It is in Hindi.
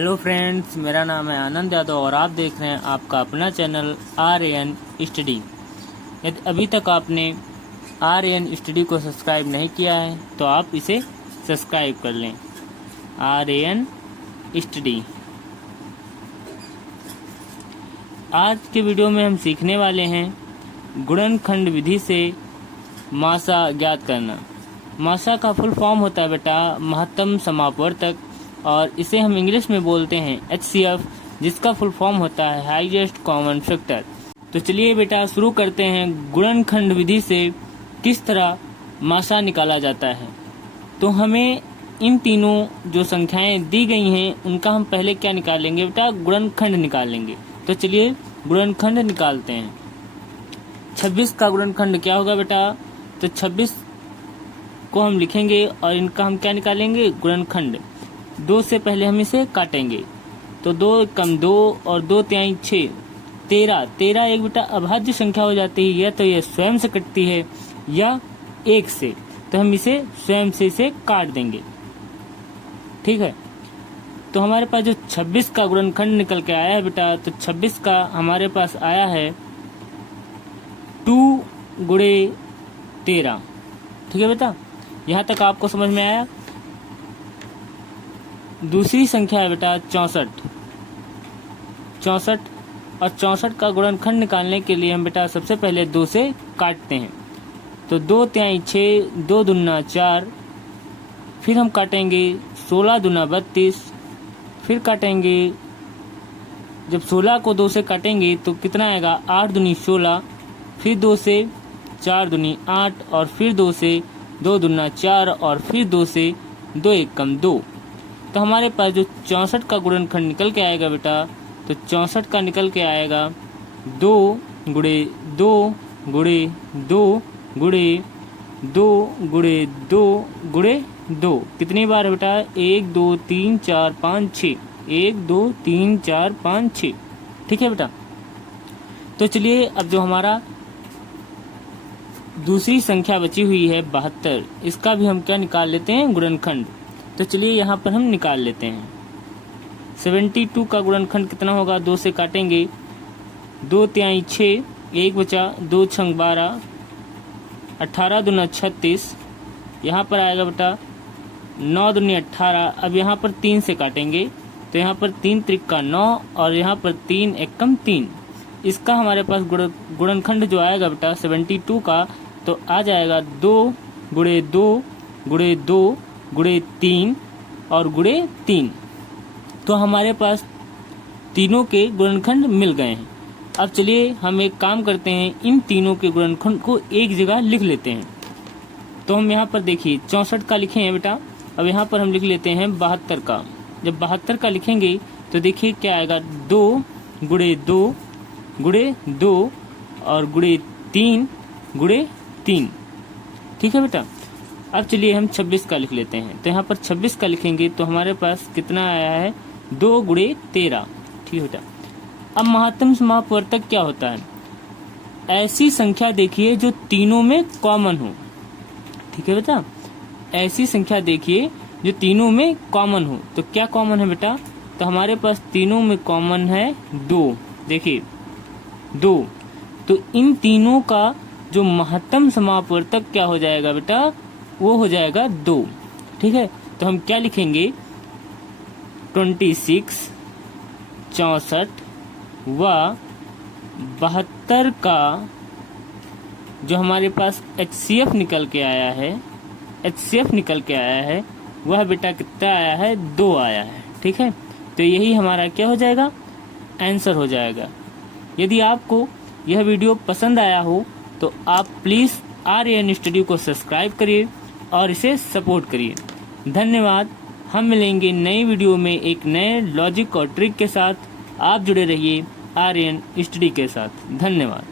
हेलो फ्रेंड्स, मेरा नाम है आनंद यादव और आप देख रहे हैं आपका अपना चैनल RAN स्टडी। यदि अभी तक आपने RAN स्टडी को सब्सक्राइब नहीं किया है तो आप इसे सब्सक्राइब कर लें। RAN study. आज के वीडियो में हम सीखने वाले हैं गुणनखंड विधि से मासा ज्ञात करना। मासा का फुल फॉर्म होता है बेटा महत्तम समापवर्तक, और इसे हम इंग्लिश में बोलते हैं HCF, जिसका फुल फॉर्म होता है हाईएस्ट कॉमन फैक्टर। तो चलिए बेटा शुरू करते हैं गुणनखंड विधि से किस तरह मासा निकाला जाता है। तो हमें इन तीनों जो संख्याएं दी गई हैं उनका हम पहले क्या निकालेंगे बेटा, गुणनखंड निकालेंगे। तो चलिए गुणनखंड निकालते हैं। 26 का गुणनखंड क्या होगा बेटा, तो 26 को हम लिखेंगे और इनका हम क्या निकालेंगे, गुणनखंड। 2 से पहले हम इसे काटेंगे तो 2 कम 2 और 2 तिहाई 6, 13 एक बेटा अभाज्य संख्या हो जाती है। या तो ये स्वयं से कटती है या 1 से, तो हम इसे स्वयं से इसे काट देंगे। ठीक है, तो हमारे पास जो 26 का गुणनखंड निकल के आया है बेटा, तो 26 का हमारे पास आया है 2 गुणे 13। ठीक है बेटा, यहाँ तक आपको समझ में आया। दूसरी संख्या है बेटा 64। और 64 का गुणनखंड निकालने के लिए हम बेटा सबसे पहले 2 से काटते हैं। तो 2 तिहाई 6, 2 दूना 4, फिर हम काटेंगे 16 दूना 32, फिर काटेंगे। जब 16 को 2 से काटेंगे तो कितना आएगा, 8 दूनी 16, फिर 2 से 4 दूनी 8, और फिर 2 से 2 दूना 4, और फिर 2 से 2 एक कम 2। तो हमारे पास जो 64 का गुणनखंड निकल के आएगा बेटा, तो 64 का निकल के आएगा 2 गुणे 2 गुणे 2 गुणे 2 गुणे 2 गुणे 2। कितनी बार बेटा, 1 2 3 4 5 6, 1 2 3 4 5 6। ठीक है बेटा, तो चलिए अब जो हमारा दूसरी संख्या बची हुई है 72, इसका भी हम क्या निकाल लेते हैं, गुणनखंड। तो चलिए यहाँ पर हम निकाल लेते हैं। 72 का गुणनखंड कितना होगा, 2 से काटेंगे, 2 तिहाई 6, 1 बचा, 2 छंग 12, 18 दूना 36, यहाँ पर आएगा बेटा 9 दूनी 18। अब यहाँ पर 3 से काटेंगे तो यहाँ पर 3 त्रिका 9, और यहाँ पर 3 एकम 3। इसका हमारे पास गुणनखंड जो आएगा बेटा 72 का, तो आ जाएगा 2 गुणे 2 गुणे 2 गुणे 3 और गुणे 3। तो हमारे पास तीनों के गुणनखंड मिल गए हैं। अब चलिए हम एक काम करते हैं, इन तीनों के गुणनखंड को एक जगह लिख लेते हैं। तो हम यहाँ पर देखिए 64 का लिखे हैं बेटा, अब यहाँ पर हम लिख लेते हैं 72 का। जब 72 का लिखेंगे तो देखिए क्या आएगा, 2 गुणे 2 गुणे 2 और गुणे 3 गुणे 3। ठीक है बेटा, अब चलिए हम 26 का लिख लेते हैं। तो यहाँ पर 26 का लिखेंगे तो हमारे पास कितना आया है, 2 गुणे 13। ठीक है बेटा, अब महत्तम समापवर्तक क्या होता है, ऐसी संख्या देखिए जो तीनों में कॉमन हो। ठीक है बेटा, ऐसी संख्या देखिए जो तीनों में कॉमन हो। तो क्या कॉमन है बेटा, तो हमारे पास तीनों में कॉमन है 2। देखिए 2, तो इन तीनों का जो महत्तम समापवर्तक क्या हो जाएगा बेटा, वो हो जाएगा 2। ठीक है, तो हम क्या लिखेंगे, 26, 64 व 72 का जो हमारे पास HCF निकल के आया है, वह बेटा कितना आया है, 2 आया है। ठीक है, तो यही हमारा क्या हो जाएगा, आंसर हो जाएगा। यदि आपको यह वीडियो पसंद आया हो तो आप प्लीज़ RAN स्टडी को सब्सक्राइब करिए और इसे सपोर्ट करिए। धन्यवाद। हम मिलेंगे नई वीडियो में एक नए लॉजिक और ट्रिक के साथ। आप जुड़े रहिए RAN स्टडी के साथ। धन्यवाद।